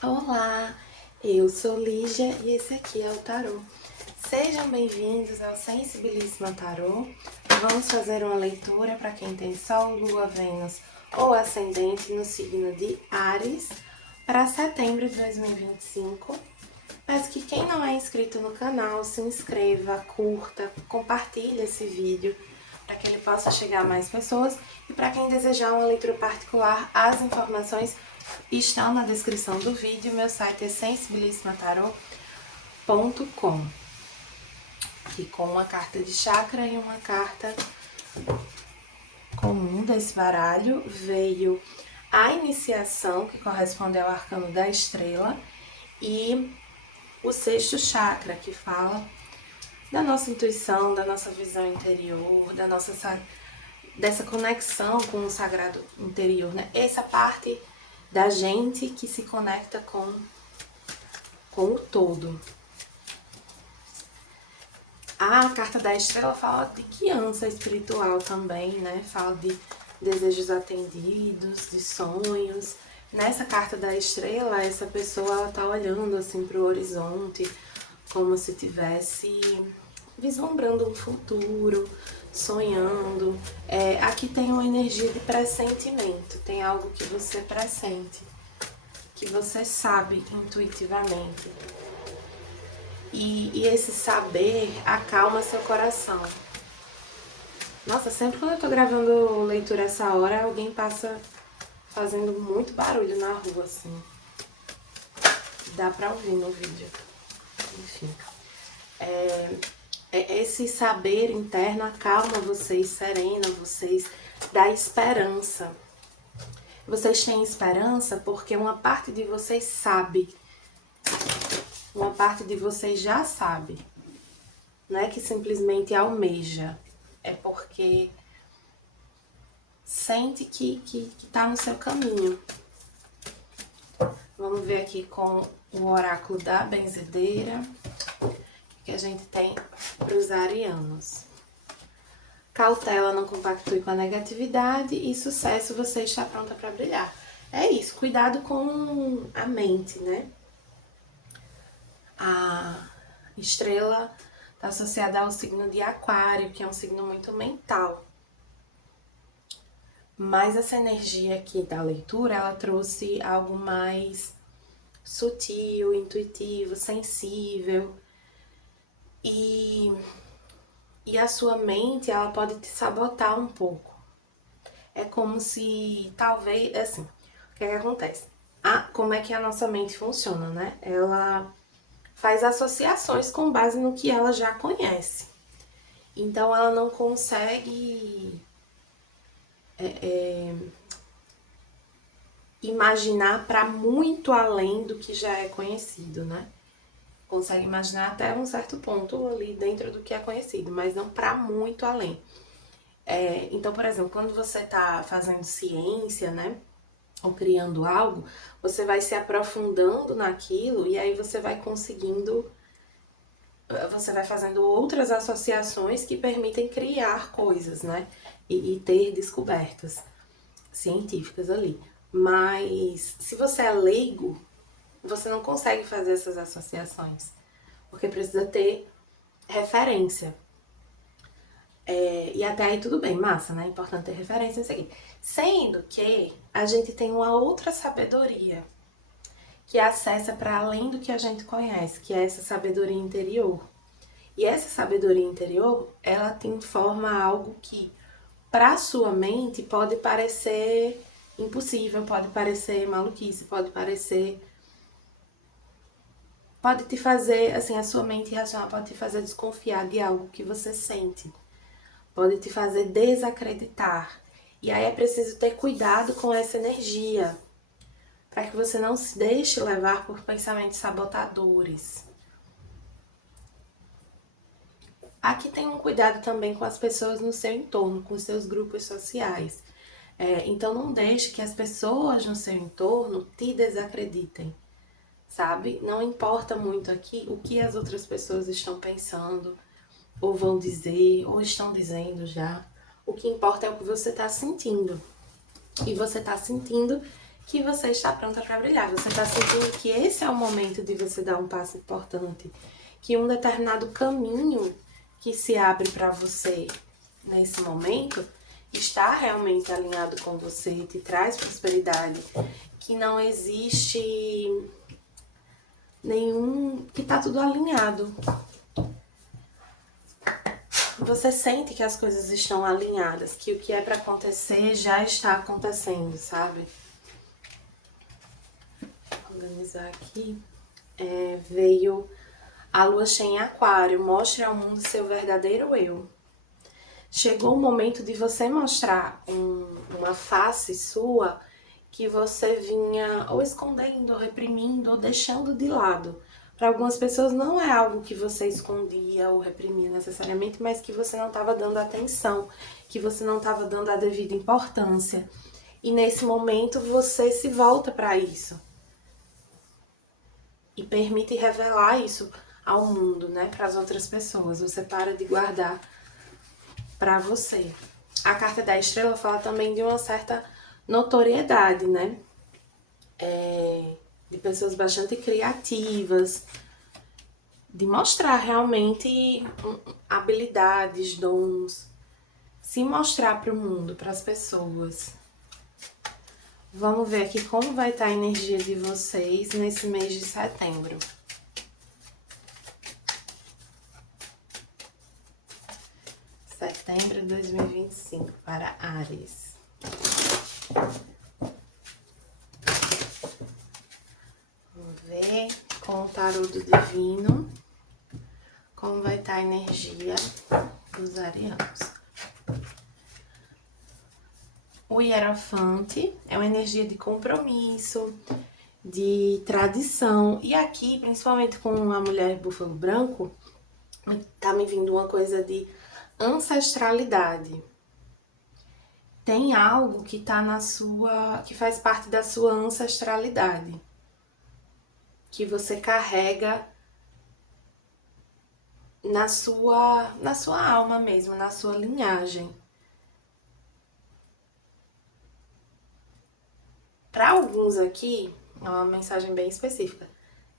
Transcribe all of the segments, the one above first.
Olá, eu sou Lígia e esse aqui é o Tarô. Sejam bem-vindos ao Sensibilíssima Tarô. Vamos fazer uma leitura para quem tem Sol, Lua, Vênus ou Ascendente no signo de Áries para setembro de 2025. Peço que quem não é inscrito no canal se inscreva, curta, compartilhe esse vídeo para que ele possa chegar a mais pessoas. E para quem desejar uma leitura particular, as informações estão na descrição do vídeo. Meu site é sensibilissimataroT.com, aqui com uma carta de chakra e uma carta comum desse baralho. Veio a iniciação, que corresponde ao arcano da estrela, e o sexto chakra, que fala da nossa intuição, da nossa visão interior, dessa conexão com o sagrado interior, né? Essa parte da gente que se conecta com o todo. A carta da estrela fala de guiança espiritual também, né? Fala de desejos atendidos, de sonhos. Nessa carta da estrela, essa pessoa ela tá olhando assim para o horizonte, como se tivesse vislumbrando um futuro, sonhando. Aqui tem uma energia de pressentimento, tem algo que você pressente, que você sabe intuitivamente. E esse saber acalma seu coração. Nossa, sempre quando eu tô gravando leitura essa hora, alguém passa fazendo muito barulho na rua, assim. Dá pra ouvir no vídeo. Enfim. Esse saber interno acalma vocês, serena vocês, dá esperança. Vocês têm esperança porque uma parte de vocês sabe. Uma parte de vocês já sabe. Não é que simplesmente almeja. É porque sente que tá no seu caminho. Vamos ver aqui com o oráculo da benzedeira, o que a gente tem para os arianos. Cautela, não compactue com a negatividade, e sucesso, você está pronta para brilhar. É isso, cuidado com a mente, né? A estrela está associada ao signo de Aquário, que é um signo muito mental. Mas essa energia aqui da leitura, ela trouxe algo mais sutil, intuitivo, sensível. E a sua mente, ela pode te sabotar um pouco. É como se, talvez, assim, o que acontece? Como é que a nossa mente funciona, né? Ela faz associações com base no que ela já conhece. Então, ela não consegue imaginar para muito além do que já é conhecido, né? Consegue imaginar até um certo ponto ali dentro do que é conhecido, mas não para muito além. Então, por exemplo, quando você está fazendo ciência, né? Ou criando algo, você vai se aprofundando naquilo e aí você vai conseguindo, você vai fazendo outras associações que permitem criar coisas, né? E ter descobertas científicas ali. Mas se você é leigo, você não consegue fazer essas associações, porque precisa ter referência. E até aí tudo bem, massa, né? Importante ter referência nisso aqui. Sendo que a gente tem uma outra sabedoria que acessa para além do que a gente conhece, que é essa sabedoria interior. E essa sabedoria interior, ela te informa algo que para sua mente pode parecer impossível, pode parecer maluquice, pode te fazer, assim, a sua mente racional pode te fazer desconfiar de algo que você sente, pode te fazer desacreditar. E aí é preciso ter cuidado com essa energia, para que você não se deixe levar por pensamentos sabotadores. Aqui tem um cuidado também com as pessoas no seu entorno, com os seus grupos sociais. Então não deixe que as pessoas no seu entorno te desacreditem, sabe? Não importa muito aqui o que as outras pessoas estão pensando, ou vão dizer, ou estão dizendo já. O que importa é o que você está sentindo. E você está sentindo que você está pronta para brilhar. Você está sentindo que esse é o momento de você dar um passo importante, que um determinado caminho que se abre para você nesse momento está realmente alinhado com você, te traz prosperidade, que não existe nenhum, que tá tudo alinhado. Você sente que as coisas estão alinhadas, que o que é para acontecer já está acontecendo, sabe? Vou organizar aqui. Veio a lua cheia em aquário, mostre ao mundo seu verdadeiro eu. Chegou o momento de você mostrar uma face sua que você vinha ou escondendo, ou reprimindo, ou deixando de lado. Para algumas pessoas não é algo que você escondia ou reprimia necessariamente, mas que você não estava dando atenção, que você não estava dando a devida importância. E nesse momento você se volta para isso. E permite revelar isso ao mundo, né? Para as outras pessoas. Você para de guardar para você. A carta da estrela fala também de uma certa notoriedade, né? De pessoas bastante criativas, de mostrar realmente habilidades, dons, se mostrar para o mundo, para as pessoas. Vamos ver aqui como vai estar a energia de vocês nesse mês de setembro. Setembro de 2025 para Áries. Vamos ver com o tarô do divino como vai estar a energia dos arianos. O Hierofante é uma energia de compromisso, de tradição. E aqui, principalmente com a mulher búfalo branco, tá me vindo uma coisa de ancestralidade. Tem algo que tá na sua, que faz parte da sua ancestralidade, que você carrega na sua alma mesmo, na sua linhagem. Para alguns aqui, é uma mensagem bem específica,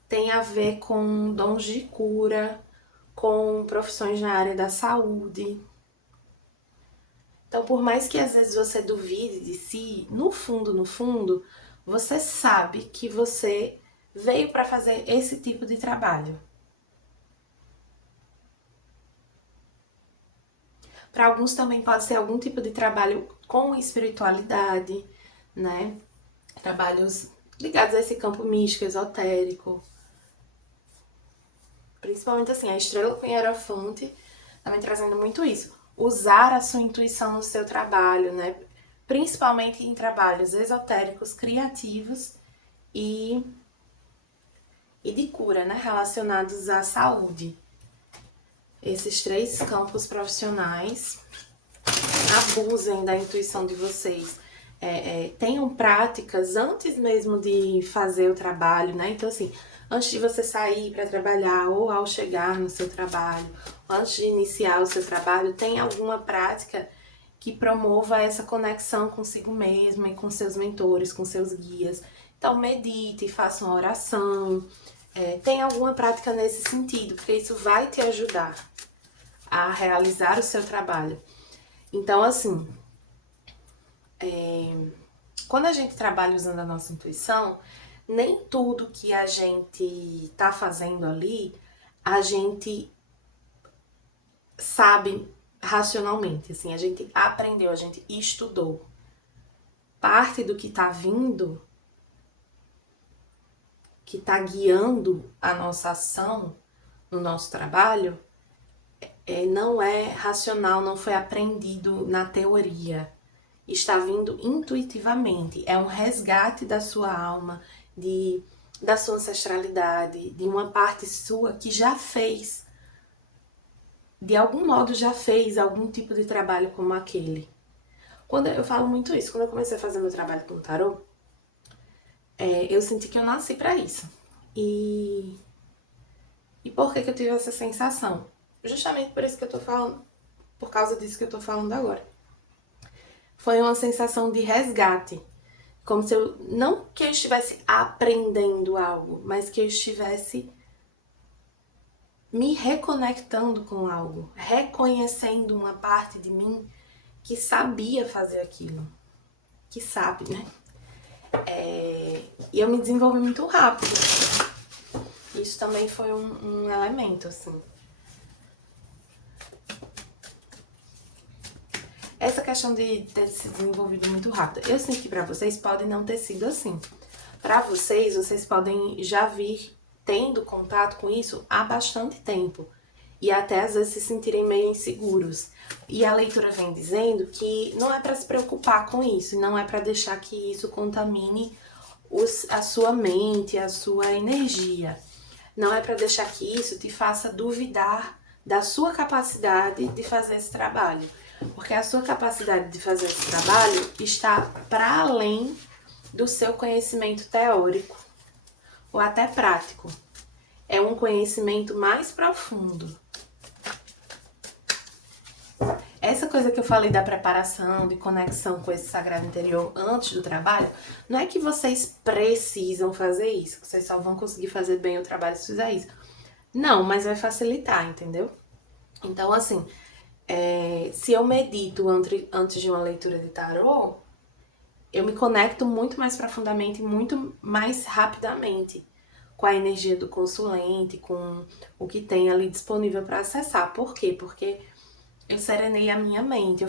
tem a ver com dons de cura, com profissões na área da saúde. Então, por mais que às vezes você duvide de si, no fundo, você sabe que você veio para fazer esse tipo de trabalho. Para alguns também pode ser algum tipo de trabalho com espiritualidade, né? Trabalhos ligados a esse campo místico, esotérico. Principalmente assim, a estrela com Hierofante tá me trazendo muito isso. Usar a sua intuição no seu trabalho, né? Principalmente em trabalhos esotéricos, criativos e de cura, né? Relacionados à saúde. Esses 3 campos profissionais, abusem da intuição de vocês. Tenham práticas antes mesmo de fazer o trabalho, né? Então, assim, antes de você sair para trabalhar ou ao chegar no seu trabalho, antes de iniciar o seu trabalho, tem alguma prática que promova essa conexão consigo mesmo e com seus mentores, com seus guias. Então, medite, faça uma oração, tem alguma prática nesse sentido, porque isso vai te ajudar a realizar o seu trabalho. Então, assim, quando a gente trabalha usando a nossa intuição, nem tudo que a gente tá fazendo ali, a gente sabe racionalmente, assim, a gente aprendeu, a gente estudou. Parte do que tá vindo, que tá guiando a nossa ação no nosso trabalho, não é racional, não foi aprendido na teoria. Está vindo intuitivamente. É um resgate da sua alma, da sua ancestralidade, de uma parte sua que já fez, de algum modo já fez algum tipo de trabalho como aquele. Quando eu falo muito isso, quando eu comecei a fazer meu trabalho com o tarô, eu senti que eu nasci para isso. E por que eu tive essa sensação? Justamente por isso que eu tô falando, por causa disso que eu tô falando agora. Foi uma sensação de resgate, Como se eu, não que eu estivesse aprendendo algo, mas que eu estivesse me reconectando com algo, reconhecendo uma parte de mim que sabia fazer aquilo, que sabe, né? E eu me desenvolvi muito rápido. Isso também foi um elemento, assim. Essa questão de ter se desenvolvido muito rápido, eu sinto que pra vocês pode não ter sido assim. Pra vocês, vocês podem já vir tendo contato com isso há bastante tempo. E até às vezes se sentirem meio inseguros. E a leitura vem dizendo que não é pra se preocupar com isso, não é pra deixar que isso contamine a sua mente, a sua energia. Não é pra deixar que isso te faça duvidar da sua capacidade de fazer esse trabalho. Porque a sua capacidade de fazer esse trabalho está para além do seu conhecimento teórico ou até prático. É um conhecimento mais profundo. Essa coisa que eu falei da preparação, de conexão com esse sagrado interior antes do trabalho, não é que vocês precisam fazer isso, que vocês só vão conseguir fazer bem o trabalho se fizer isso. Não, mas vai facilitar, entendeu? Então, assim, se eu medito antes de uma leitura de tarô, eu me conecto muito mais profundamente, muito mais rapidamente com a energia do consulente, com o que tem ali disponível para acessar. Por quê? Porque eu serenei a minha mente.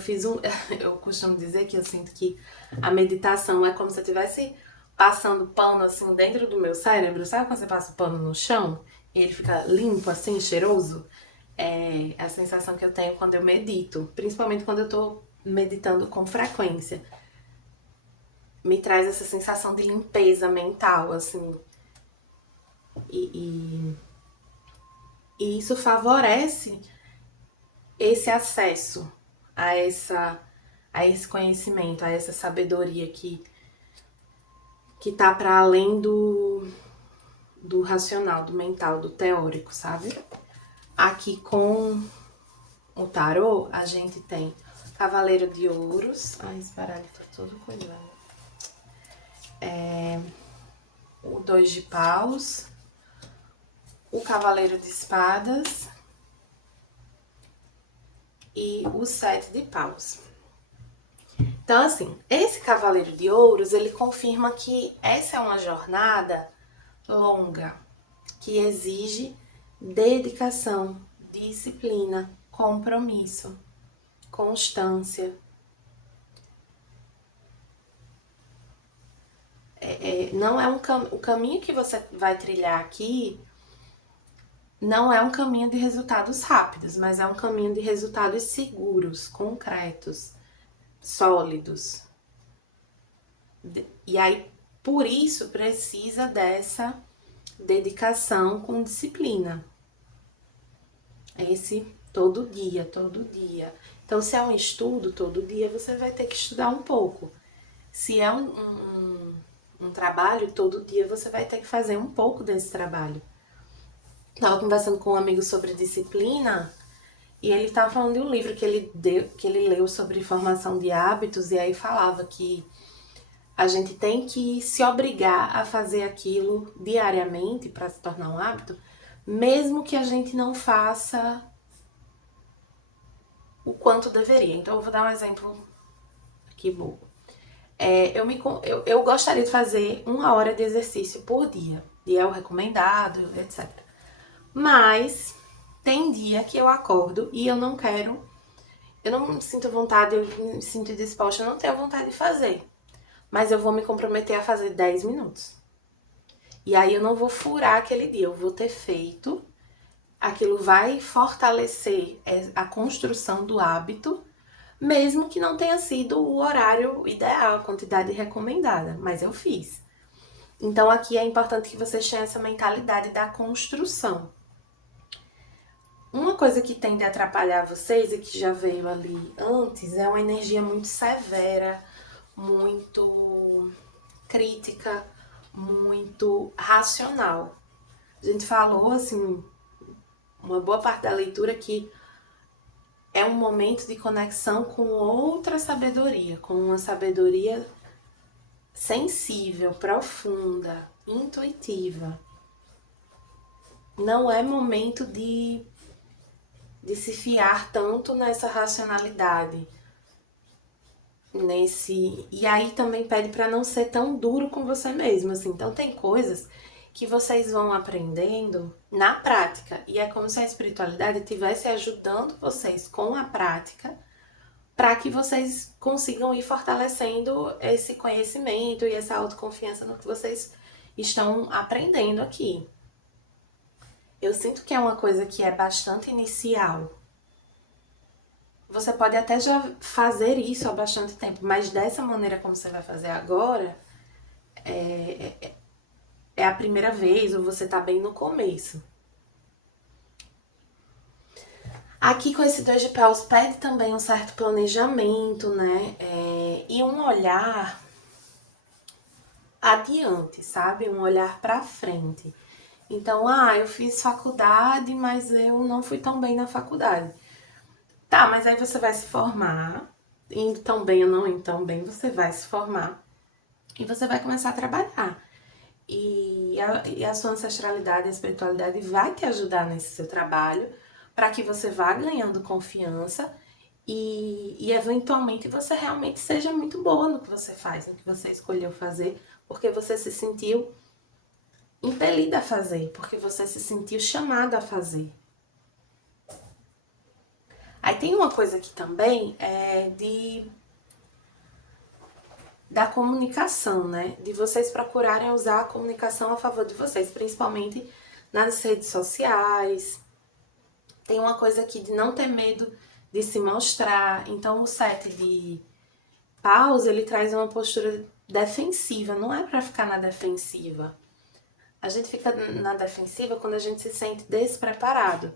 Eu costumo dizer que eu sinto que a meditação é como se eu estivesse passando pano assim dentro do meu cérebro. Sabe quando você passa o pano no chão e ele fica limpo assim, cheiroso? É a sensação que eu tenho quando eu medito, principalmente quando eu tô meditando com frequência. Me traz essa sensação de limpeza mental, assim. E, e isso favorece esse acesso a esse conhecimento, a essa sabedoria que tá para além do racional, do mental, do teórico, sabe? Aqui com o tarô, a gente tem Cavaleiro de Ouros. Ai, esse baralho tá todo coisado. O Dois de Paus, o Cavaleiro de Espadas e o Sete de Paus. Então, assim, esse Cavaleiro de Ouros, ele confirma que essa é uma jornada longa, que exige dedicação, disciplina, compromisso, constância. Não é o caminho que você vai trilhar aqui não é um caminho de resultados rápidos, mas é um caminho de resultados seguros, concretos, sólidos. E aí, por isso, precisa dessa dedicação com disciplina. Esse todo dia, todo dia. Então, se é um estudo, todo dia você vai ter que estudar um pouco. Se é um trabalho, todo dia você vai ter que fazer um pouco desse trabalho. Estava conversando com um amigo sobre disciplina e ele estava falando de um livro que ele leu sobre formação de hábitos e aí falava que a gente tem que se obrigar a fazer aquilo diariamente para se tornar um hábito, mesmo que a gente não faça o quanto deveria. Então eu vou dar um exemplo aqui bobo. Eu gostaria de fazer 1 hora de exercício por dia. E é o recomendado, etc. Mas tem dia que eu acordo e eu não quero, eu não me sinto vontade, eu me sinto disposta, eu não tenho vontade de fazer. Mas eu vou me comprometer a fazer 10 minutos. E aí eu não vou furar aquele dia, eu vou ter feito. Aquilo vai fortalecer a construção do hábito, mesmo que não tenha sido o horário ideal, a quantidade recomendada, mas eu fiz. Então aqui é importante que vocês tenham essa mentalidade da construção. Uma coisa que tende a atrapalhar vocês e que já veio ali antes é uma energia muito severa, muito crítica, muito racional. A gente falou, assim, uma boa parte da leitura que é um momento de conexão com outra sabedoria, com uma sabedoria sensível, profunda, intuitiva. Não é momento de se fiar tanto nessa racionalidade. E aí também pede para não ser tão duro com você mesmo, assim. Então tem coisas que vocês vão aprendendo na prática, e é como se a espiritualidade estivesse ajudando vocês com a prática para que vocês consigam ir fortalecendo esse conhecimento e essa autoconfiança no que vocês estão aprendendo aqui. Eu sinto que é uma coisa que é bastante inicial. Você pode até já fazer isso há bastante tempo, mas dessa maneira como você vai fazer agora, é a primeira vez ou você tá bem no começo. Aqui com esse 2 de paus pede também um certo planejamento, né? E um olhar adiante, sabe? Um olhar pra frente. Então, eu fiz faculdade, mas eu não fui tão bem na faculdade. Tá, mas aí você vai se formar, indo tão bem ou não indo tão bem, você vai se formar e você vai começar a trabalhar. E a sua ancestralidade, a espiritualidade vai te ajudar nesse seu trabalho para que você vá ganhando confiança e eventualmente você realmente seja muito boa no que você faz, no que você escolheu fazer, porque você se sentiu impelida a fazer, porque você se sentiu chamada a fazer. Aí tem uma coisa aqui também da comunicação, né? De vocês procurarem usar a comunicação a favor de vocês, principalmente nas redes sociais. Tem uma coisa aqui de não ter medo de se mostrar. Então o 7 de paus, ele traz uma postura defensiva, não é para ficar na defensiva. A gente fica na defensiva quando a gente se sente despreparado.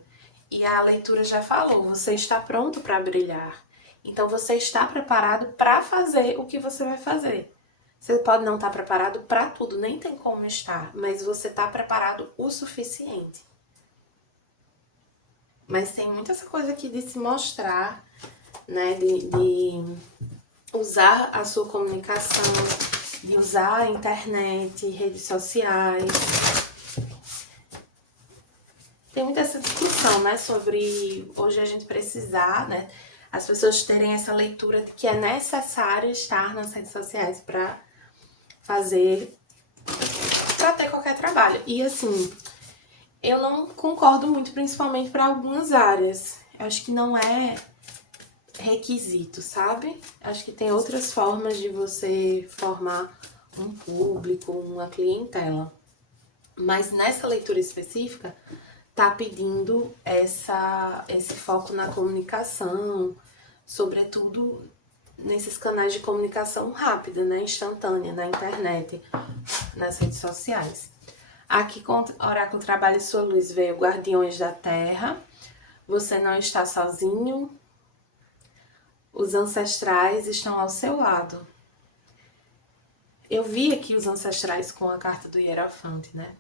E a leitura já falou, você está pronto para brilhar. Então você está preparado para fazer o que você vai fazer. Você pode não estar preparado para tudo, nem tem como estar, mas você está preparado o suficiente. Mas tem muita essa coisa aqui de se mostrar, né? De usar a sua comunicação, de usar a internet, redes sociais. Tem muita essa discussão, né? Sobre hoje a gente precisar, né? As pessoas terem essa leitura de que é necessário estar nas redes sociais para ter qualquer trabalho. E assim, eu não concordo muito, principalmente para algumas áreas. Eu acho que não é requisito, sabe? Acho que tem outras formas de você formar um público, uma clientela. Mas nessa leitura específica, tá pedindo esse foco na comunicação, sobretudo nesses canais de comunicação rápida, né? Instantânea, na internet, nas redes sociais. Aqui com o Oráculo Trabalho e Sua Luz veio Guardiões da Terra. Você não está sozinho. Os ancestrais estão ao seu lado. Eu vi aqui os ancestrais com a carta do Hierofante, né?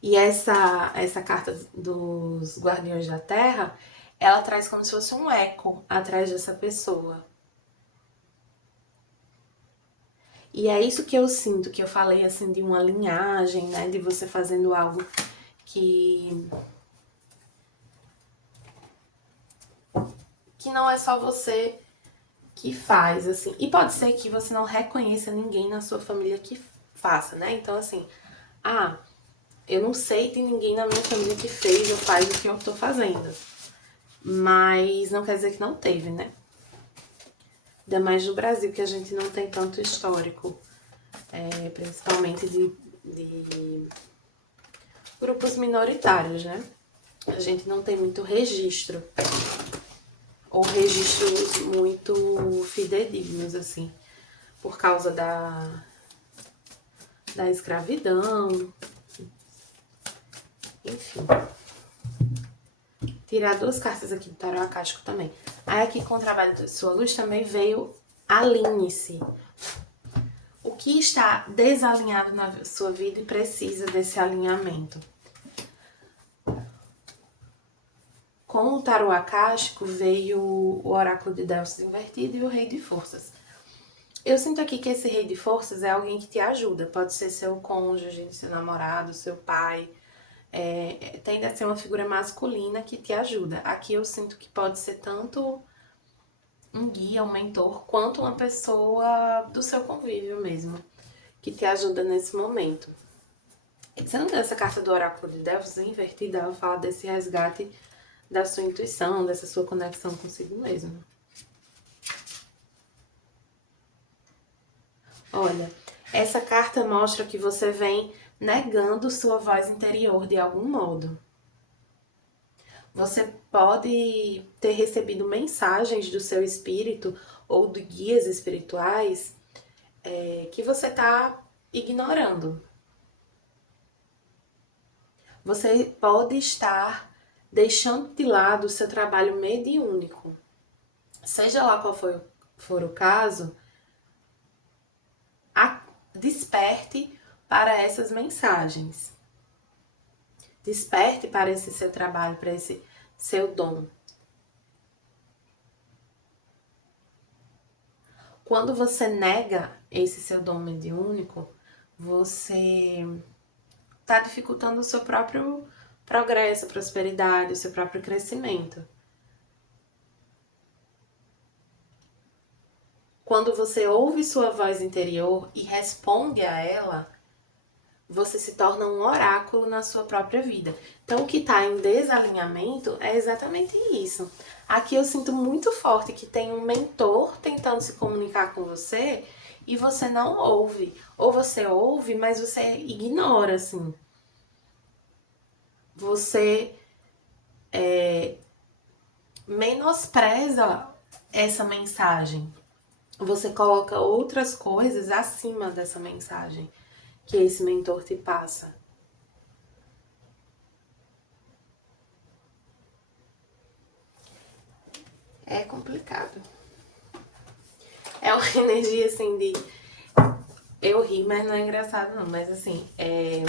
E essa carta dos Guardiões da Terra, ela traz como se fosse um eco atrás dessa pessoa. E é isso que eu sinto, que eu falei assim de uma linhagem, né? De você fazendo algo que não é só você que faz, assim. E pode ser que você não reconheça ninguém na sua família que faça, né? Então, assim, eu não sei de ninguém na minha família que fez ou faz o que eu tô fazendo. Mas não quer dizer que não teve, né? Ainda mais no Brasil, que a gente não tem tanto histórico. Principalmente de grupos minoritários, né? A gente não tem muito registro. Ou registros muito fidedignos, assim. Por causa da escravidão. Enfim. Tirar 2 cartas aqui do tarô acástico também. Aí aqui com o trabalho de Sua Luz também veio Alinhe-se. O que está desalinhado na sua vida e precisa desse alinhamento. Com o tarô acástico veio o Oráculo de Delfos invertido e o Rei de Forças. Eu sinto aqui que esse rei de forças é alguém que te ajuda. Pode ser seu cônjuge, seu namorado, seu pai. Tende a ser uma figura masculina que te ajuda. Aqui eu sinto que pode ser tanto um guia, um mentor, quanto uma pessoa do seu convívio mesmo, que te ajuda nesse momento. E sendo essa carta do oráculo de Delfos invertida, ela fala desse resgate da sua intuição, dessa sua conexão consigo mesmo. Olha, essa carta mostra que você vem negando sua voz interior de algum modo. Você pode ter recebido mensagens do seu espírito ou de guias espirituais que você está ignorando. Você pode estar deixando de lado o seu trabalho mediúnico. Seja lá qual for o caso, desperte para essas mensagens. Desperte para esse seu trabalho, para esse seu dom. Quando você nega esse seu dom mediúnico, você está dificultando o seu próprio progresso, prosperidade, o seu próprio crescimento. Quando você ouve sua voz interior e responde a ela, você se torna um oráculo na sua própria vida. Então, o que está em desalinhamento é exatamente isso. Aqui eu sinto muito forte que tem um mentor tentando se comunicar com você e você não ouve. Ou você ouve, mas você ignora, assim. Você menospreza essa mensagem. Você coloca outras coisas acima dessa mensagem que esse mentor te passa. É complicado. É uma energia assim de. Eu ri, mas não é engraçado não. Mas assim, é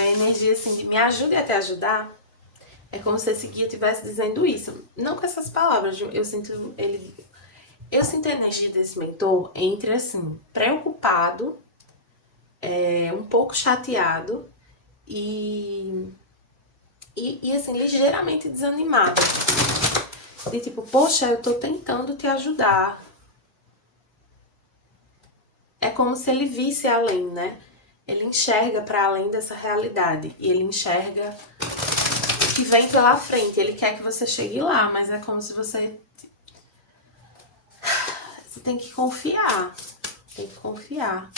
a energia assim de me ajude a te ajudar. É como se esse guia estivesse dizendo isso. Não com essas palavras. Eu sinto ele. Eu sinto a energia desse mentor entre assim, preocupado, um pouco chateado e assim, ligeiramente desanimado. De tipo, poxa, eu tô tentando te ajudar. É como se ele visse além, né? Ele enxerga para além dessa realidade. E ele enxerga o que vem pela frente. Ele quer que você chegue lá, mas é como se você... Você tem que confiar. Tem que confiar.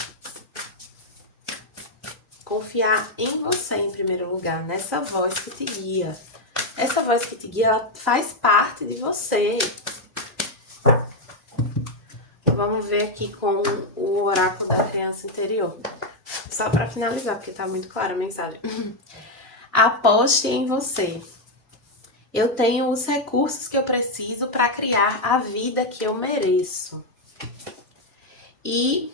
Confiar em você em primeiro lugar, nessa voz que te guia. Essa voz que te guia, ela faz parte de você. Vamos ver aqui com o oráculo da criança interior. Só para finalizar, porque tá muito clara a mensagem. Aposte em você. Eu tenho os recursos que eu preciso para criar a vida que eu mereço. E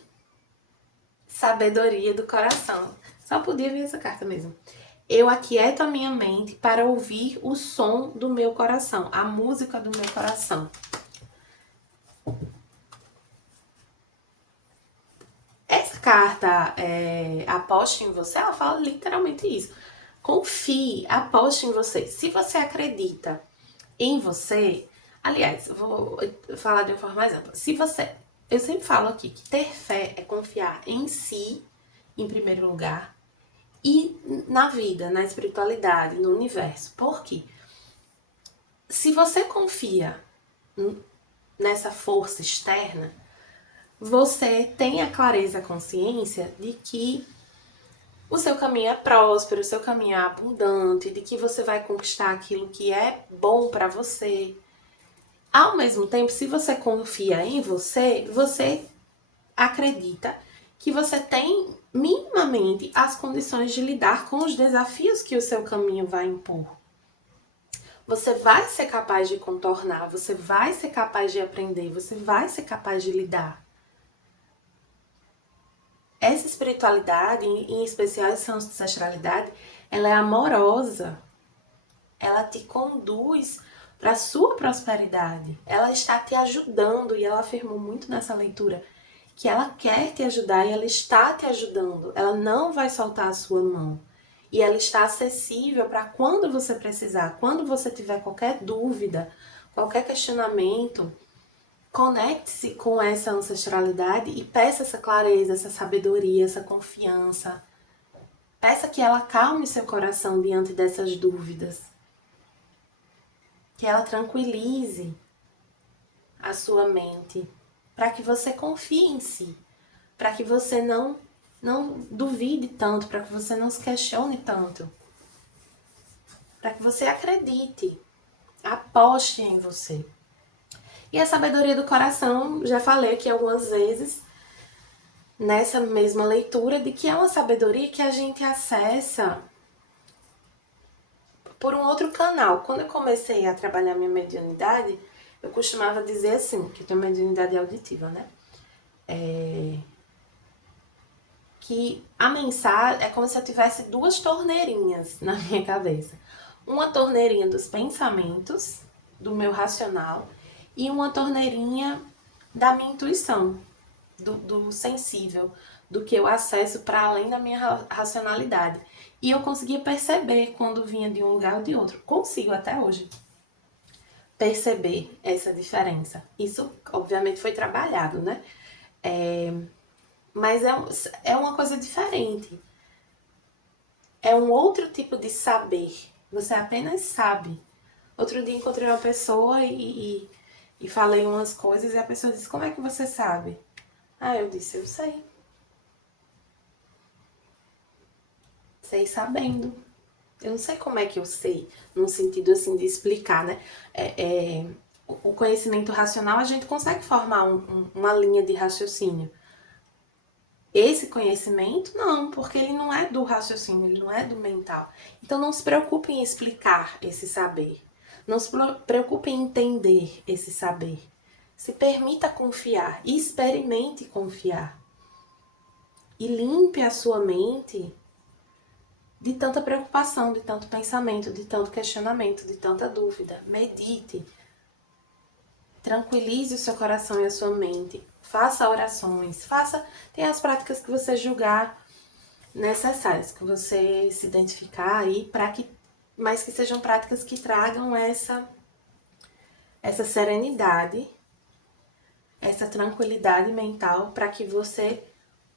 sabedoria do coração. Só podia vir essa carta mesmo. Eu aquieto a minha mente para ouvir o som do meu coração, a música do meu coração. Essa carta, aposte em você, ela fala literalmente isso. Confie, aposte em você. Se você acredita em você, aliás, eu vou falar de uma forma mais ampla. Se você, eu sempre falo aqui que ter fé é confiar em si, em primeiro lugar, e na vida, na espiritualidade, no universo. Por quê? Se você confia nessa força externa, você tem a clareza, a consciência de que o seu caminho é próspero, o seu caminho é abundante, de que você vai conquistar aquilo que é bom para você. Ao mesmo tempo, se você confia em você, você acredita que você tem minimamente as condições de lidar com os desafios que o seu caminho vai impor. Você vai ser capaz de contornar, você vai ser capaz de aprender, você vai ser capaz de lidar. Essa espiritualidade, em especial essa ancestralidade, ela é amorosa. Ela te conduz para a sua prosperidade. Ela está te ajudando, e ela afirmou muito nessa leitura, que ela quer te ajudar e ela está te ajudando. Ela não vai soltar a sua mão. E ela está acessível para quando você precisar, quando você tiver qualquer dúvida, qualquer questionamento, conecte-se com essa ancestralidade e peça essa clareza, essa sabedoria, essa confiança. Peça que ela acalme seu coração diante dessas dúvidas. Que ela tranquilize a sua mente, para que você confie em si, para que você não duvide tanto, para que você não se questione tanto, para que você acredite, aposte em você. E a sabedoria do coração, já falei aqui algumas vezes, nessa mesma leitura, de que é uma sabedoria que a gente acessa por um outro canal. Quando eu comecei a trabalhar minha mediunidade, eu costumava dizer assim, que eu tenho mediunidade auditiva, né? Que a mensagem é como se eu tivesse duas torneirinhas na minha cabeça. Uma torneirinha dos pensamentos, do meu racional, e uma torneirinha da minha intuição, do sensível, do que eu acesso para além da minha racionalidade. E eu conseguia perceber quando vinha de um lugar ou de outro. Consigo até hoje perceber essa diferença. Isso, obviamente, foi trabalhado, né? Mas é uma coisa diferente. É um outro tipo de saber. Você apenas sabe. Outro dia encontrei uma pessoa e falei umas coisas e a pessoa disse, como é que você sabe? Ah, eu disse, eu sei. Sei sabendo. Eu não sei como é que eu sei, no sentido assim de explicar, né? O conhecimento racional, a gente consegue formar uma linha de raciocínio. Esse conhecimento, não, porque ele não é do raciocínio, ele não é do mental. Então não se preocupe em explicar esse saber. Não se preocupe em entender esse saber. Se permita confiar e experimente confiar. E limpe a sua mente de tanta preocupação, de tanto pensamento, de tanto questionamento, de tanta dúvida. Medite. Tranquilize o seu coração e a sua mente. Faça orações. Tem as práticas que você julgar necessárias, que você se identificar aí, mas que sejam práticas que tragam essa serenidade, essa tranquilidade mental, para que você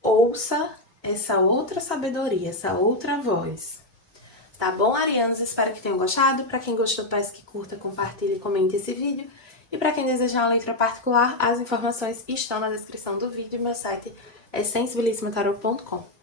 ouça essa outra sabedoria, essa outra voz. Tá bom, arianos? Espero que tenham gostado. Para quem gostou, peço que curta, compartilhe e comente esse vídeo. E para quem desejar uma leitura particular, as informações estão na descrição do vídeo. Meu site é sensibilissimataroto.com.